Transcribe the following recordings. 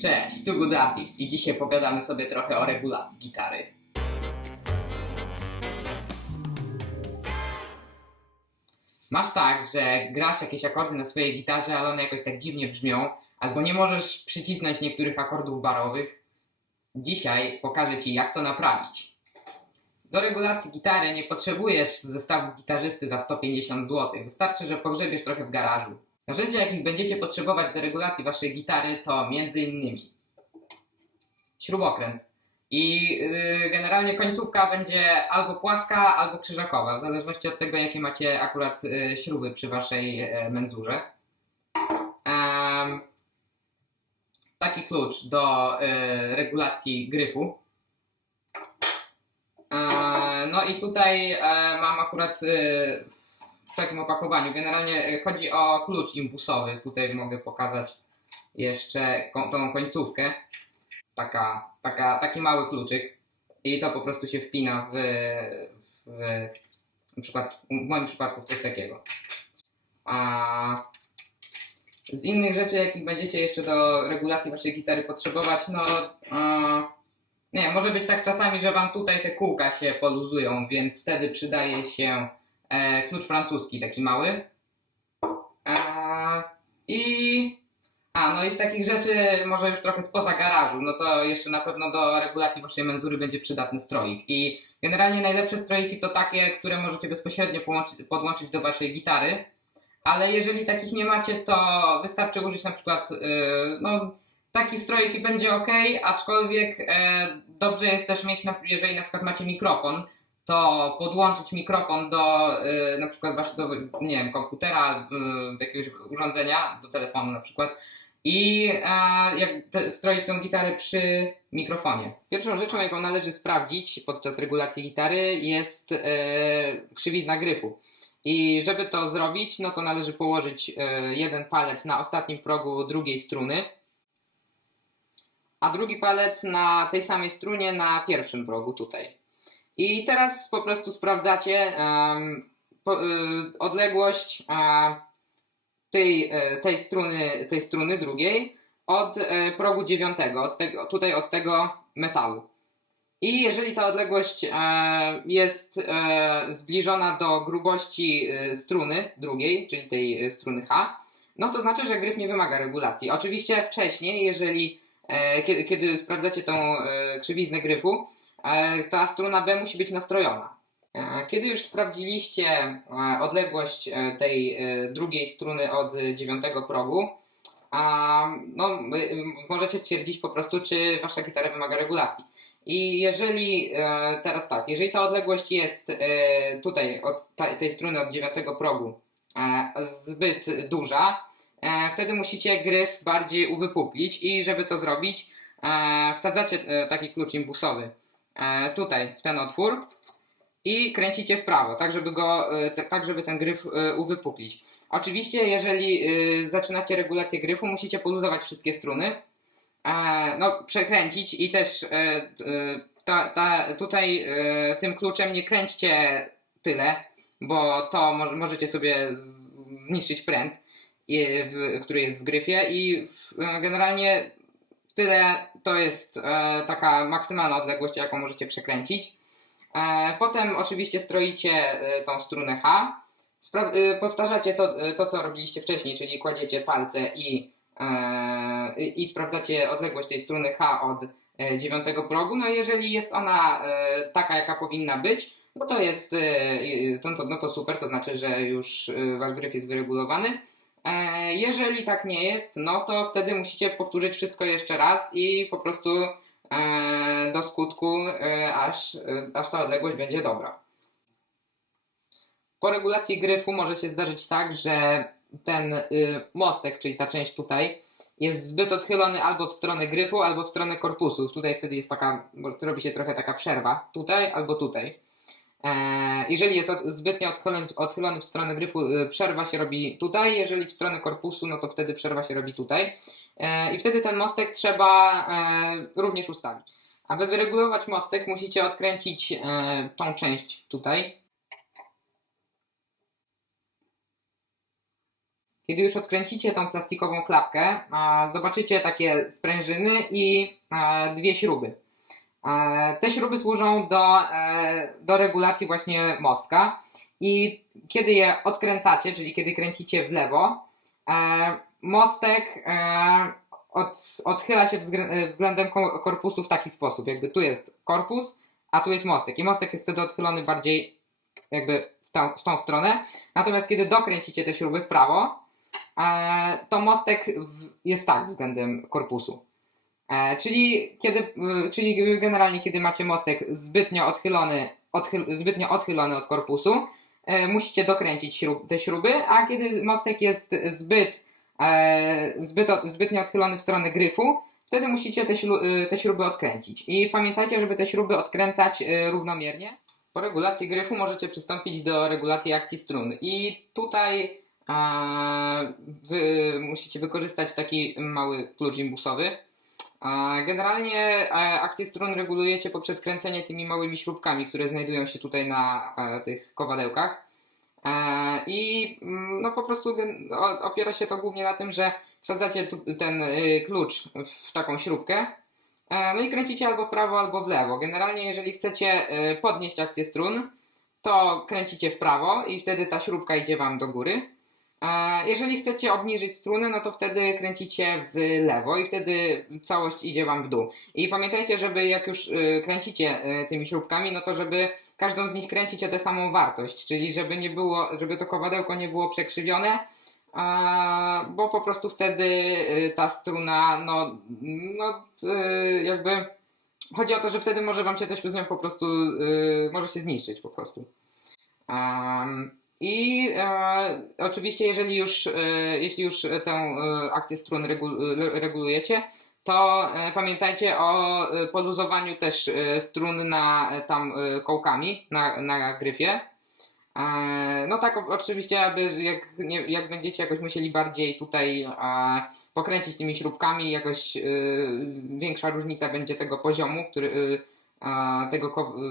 Cześć, tu Good Artist i dzisiaj pogadamy sobie trochę o regulacji gitary. Masz tak, że grasz jakieś akordy na swojej gitarze, ale one jakoś tak dziwnie brzmią, albo nie możesz przycisnąć niektórych akordów barowych. Dzisiaj pokażę Ci, jak to naprawić. Do regulacji gitary nie potrzebujesz zestawu gitarzysty za 150 zł. Wystarczy, że pogrzebiesz trochę w garażu. Narzędzia, jakich będziecie potrzebować do regulacji Waszej gitary, to m.in. śrubokręt. I generalnie końcówka będzie albo płaska, albo krzyżakowa, w zależności od tego, jakie macie akurat śruby przy Waszej menzurze. Taki klucz do regulacji gryfu. No i tutaj mam akurat w takim opakowaniu. Generalnie chodzi o klucz impusowy. Tutaj mogę pokazać jeszcze tą końcówkę. Taki mały kluczyk. I to po prostu się wpina w moim przypadku w coś takiego. Z innych rzeczy, jakich będziecie jeszcze do regulacji Waszej gitary potrzebować, nie, może być tak czasami, że Wam tutaj te kółka się poluzują, więc wtedy przydaje się klucz francuski, taki mały. No i z takich rzeczy, może już trochę spoza garażu, no to jeszcze na pewno do regulacji Waszej menzury będzie przydatny stroik. I generalnie najlepsze stroiki to takie, które możecie bezpośrednio podłączyć do Waszej gitary. Ale jeżeli takich nie macie, to wystarczy użyć na przykład, taki stroik i będzie ok, aczkolwiek dobrze jest też mieć, jeżeli na przykład macie mikrofon, to podłączyć mikrofon do na przykład waszego, nie wiem, komputera, jakiegoś urządzenia, do telefonu na przykład i stroić tą gitarę przy mikrofonie. Pierwszą rzeczą, jaką należy sprawdzić podczas regulacji gitary, jest krzywizna gryfu. I żeby to zrobić, no to należy położyć jeden palec na ostatnim progu drugiej struny, a drugi palec na tej samej strunie na pierwszym progu tutaj. I teraz po prostu sprawdzacie odległość tej struny drugiej od progu 9, od tego metalu. I jeżeli ta odległość jest zbliżona do grubości struny drugiej, czyli tej struny H, no to znaczy, że gryf nie wymaga regulacji. Oczywiście wcześniej, kiedy sprawdzacie tą krzywiznę gryfu, ta struna B musi być nastrojona. Kiedy już sprawdziliście odległość tej drugiej struny od 9 progu, możecie stwierdzić po prostu, czy Wasza gitara wymaga regulacji. I jeżeli jeżeli ta odległość jest tutaj od tej struny od 9 progu zbyt duża, wtedy musicie gryf bardziej uwypukleć i żeby to zrobić, wsadzacie taki klucz imbusowy tutaj w ten otwór i kręcicie w prawo, tak żeby ten gryf uwypuklić. Oczywiście, jeżeli zaczynacie regulację gryfu, musicie poluzować wszystkie struny, przekręcić i też tutaj tym kluczem nie kręćcie tyle, bo to możecie sobie zniszczyć pręt, który jest w gryfie i generalnie tyle to jest taka maksymalna odległość, jaką możecie przekręcić. Potem oczywiście stroicie tą strunę H, powtarzacie to co robiliście wcześniej, czyli kładziecie palce i sprawdzacie odległość tej struny H od 9 progu. No jeżeli jest ona taka, jaka powinna być, no to jest to super, to znaczy, że już Wasz gryf jest wyregulowany. Jeżeli tak nie jest, no to wtedy musicie powtórzyć wszystko jeszcze raz i po prostu do skutku, aż ta odległość będzie dobra. Po regulacji gryfu może się zdarzyć tak, że ten mostek, czyli ta część tutaj, jest zbyt odchylony albo w stronę gryfu, albo w stronę korpusu. Tutaj wtedy jest robi się trochę taka przerwa, tutaj albo tutaj. Jeżeli jest zbytnio odchylony w stronę gryfu, przerwa się robi tutaj, jeżeli w stronę korpusu, no to wtedy przerwa się robi tutaj. I wtedy ten mostek trzeba również ustawić. Aby wyregulować mostek, musicie odkręcić tą część tutaj. Kiedy już odkręcicie tą plastikową klapkę, zobaczycie takie sprężyny i dwie śruby. Te śruby służą do regulacji właśnie mostka i kiedy je odkręcacie, czyli kiedy kręcicie w lewo, mostek odchyla się względem korpusu w taki sposób, jakby tu jest korpus, a tu jest mostek i mostek jest wtedy odchylony bardziej jakby w tą stronę, natomiast kiedy dokręcicie te śruby w prawo, to mostek jest tak względem korpusu. Czyli generalnie kiedy macie mostek zbytnio odchylony od korpusu, musicie dokręcić te śruby, a kiedy mostek jest zbytnio odchylony w stronę gryfu, wtedy musicie te śruby odkręcić. I pamiętajcie, żeby te śruby odkręcać równomiernie. Po regulacji gryfu możecie przystąpić do regulacji akcji strun. I tutaj wy musicie wykorzystać taki mały klucz imbusowy. Generalnie akcję strun regulujecie poprzez kręcenie tymi małymi śrubkami, które znajdują się tutaj na tych kowadełkach. I no po prostu opiera się to głównie na tym, że wsadzacie ten klucz w taką śrubkę, no i kręcicie albo w prawo, albo w lewo. Generalnie jeżeli chcecie podnieść akcję strun, to kręcicie w prawo i wtedy ta śrubka idzie wam do góry. Jeżeli chcecie obniżyć strunę, no to wtedy kręcicie w lewo i wtedy całość idzie wam w dół. I pamiętajcie, żeby jak już kręcicie tymi śrubkami, no to żeby każdą z nich kręcić o tę samą wartość, czyli żeby to kowadełko nie było przekrzywione, bo po prostu wtedy ta struna, jakby chodzi o to, że wtedy może wam się coś z nią po prostu, może się zniszczyć po prostu. I oczywiście jeśli już tę akcję strun regulujecie, to pamiętajcie o poluzowaniu też strun kołkami na gryfie. No tak, oczywiście, jak będziecie jakoś musieli bardziej tutaj pokręcić tymi śrubkami, jakoś większa różnica będzie tego poziomu,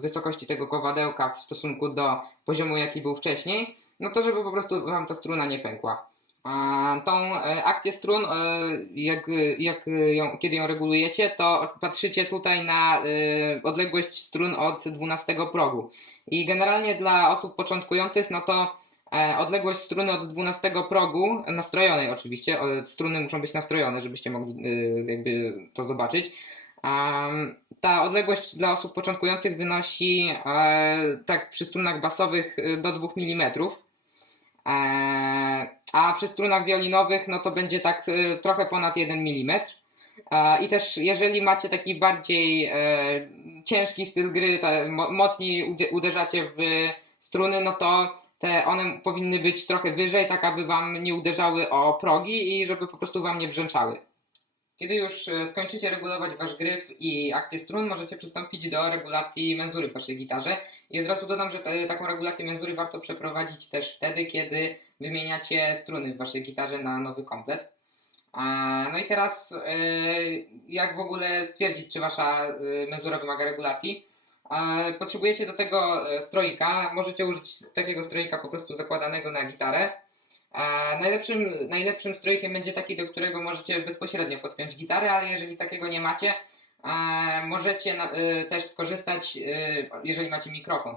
wysokości tego kowadełka w stosunku do poziomu, jaki był wcześniej, no to żeby po prostu wam ta struna nie pękła. Tą akcję strun, kiedy ją regulujecie, to patrzycie tutaj na odległość strun od 12 progu. I generalnie dla osób początkujących, no to odległość struny od 12 progu, nastrojonej oczywiście, struny muszą być nastrojone, żebyście mogli jakby to zobaczyć. Ta odległość dla osób początkujących wynosi tak przy strunach basowych do 2 mm, a przy strunach wiolinowych no to będzie tak trochę ponad 1 mm. I też jeżeli macie taki bardziej ciężki styl gry, mocniej uderzacie w struny, no to one powinny być trochę wyżej, tak aby wam nie uderzały o progi i żeby po prostu wam nie brzęczały. Kiedy już skończycie regulować wasz gryf i akcję strun, możecie przystąpić do regulacji menzury w waszej gitarze. I od razu dodam, że taką regulację menzury warto przeprowadzić też wtedy, kiedy wymieniacie struny w waszej gitarze na nowy komplet. No i teraz jak w ogóle stwierdzić, czy wasza menzura wymaga regulacji? Potrzebujecie do tego stroika. Możecie użyć takiego stroika po prostu zakładanego na gitarę. Najlepszym stroikiem będzie taki, do którego możecie bezpośrednio podpiąć gitarę, ale jeżeli takiego nie macie, możecie też skorzystać, jeżeli macie mikrofon,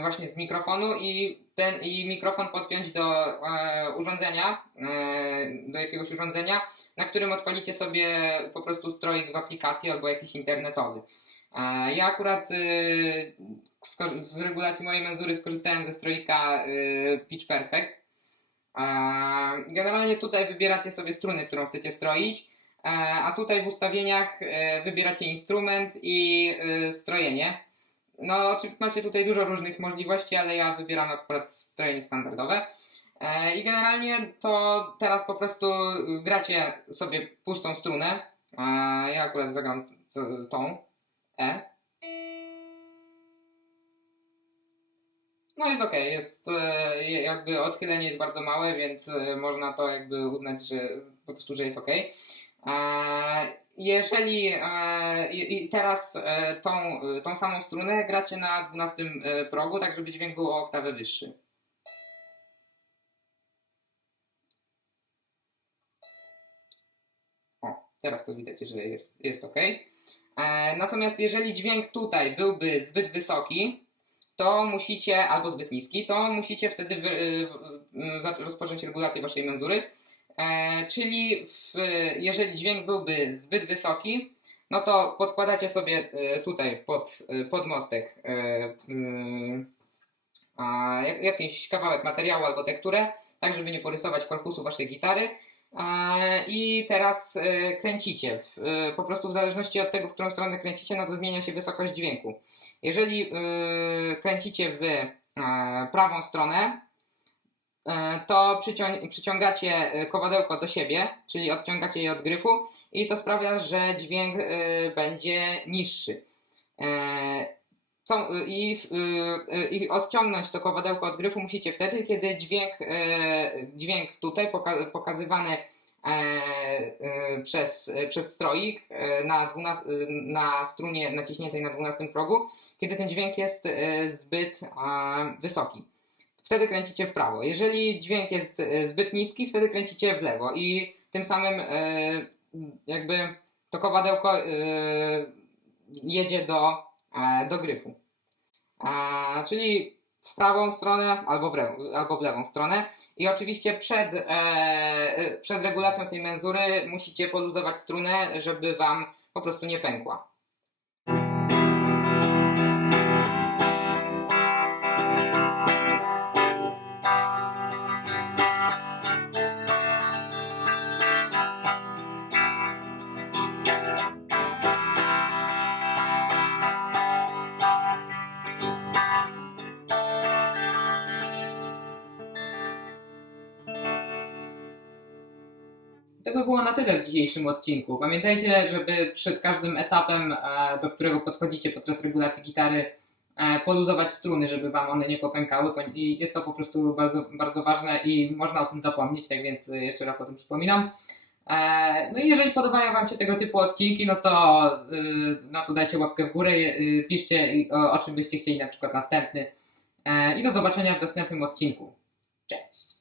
właśnie z mikrofonu i mikrofon podpiąć do urządzenia, do jakiegoś urządzenia, na którym odpalicie sobie po prostu stroik w aplikacji albo jakiś internetowy. Ja akurat w regulacji mojej menzury skorzystałem ze stroika Pitch Perfect. Generalnie tutaj wybieracie sobie strunę, którą chcecie stroić, a tutaj w ustawieniach wybieracie instrument i strojenie. No, macie tutaj dużo różnych możliwości, ale ja wybieram akurat strojenie standardowe. I generalnie to teraz po prostu gracie sobie pustą strunę. Ja akurat zagram tą E. No jest ok, jakby odchylenie jest bardzo małe, więc można to jakby uznać, że po prostu, że jest ok. Jeżeli i teraz tą samą strunę gracie na 12 progu, tak żeby dźwięk był o oktawę wyższy. teraz to widać, że jest ok. Natomiast jeżeli dźwięk tutaj byłby zbyt wysoki, to musicie, albo zbyt niski, to musicie wtedy rozpocząć regulację waszej menzury. Czyli jeżeli dźwięk byłby zbyt wysoki, no to podkładacie sobie tutaj pod mostek jakiś kawałek materiału albo tekturę, tak żeby nie porysować korpusu waszej gitary. I teraz kręcicie. Po prostu w zależności od tego, w którą stronę kręcicie, no to zmienia się wysokość dźwięku. Jeżeli kręcicie w prawą stronę, to przyciągacie kowadełko do siebie, czyli odciągacie je od gryfu i to sprawia, że dźwięk będzie niższy. I odciągnąć to kowadełko od gryfu musicie wtedy, kiedy dźwięk tutaj pokazywany przez stroik na strunie naciśniętej na 12 progu, kiedy ten dźwięk jest zbyt wysoki. Wtedy kręcicie w prawo. Jeżeli dźwięk jest zbyt niski, wtedy kręcicie w lewo i tym samym jakby to kowadełko jedzie do gryfu. Czyli w prawą stronę albo w lewą stronę. I oczywiście przed regulacją tej menzury musicie poluzować strunę, żeby wam po prostu nie pękła. To by było na tyle w dzisiejszym odcinku. Pamiętajcie, żeby przed każdym etapem, do którego podchodzicie podczas regulacji gitary, poluzować struny, żeby wam one nie popękały. I jest to po prostu bardzo, bardzo ważne i można o tym zapomnieć, tak więc jeszcze raz o tym przypominam. No i jeżeli podobają wam się tego typu odcinki, no to dajcie łapkę w górę, piszcie o czym byście chcieli na przykład następny. I do zobaczenia w następnym odcinku. Cześć!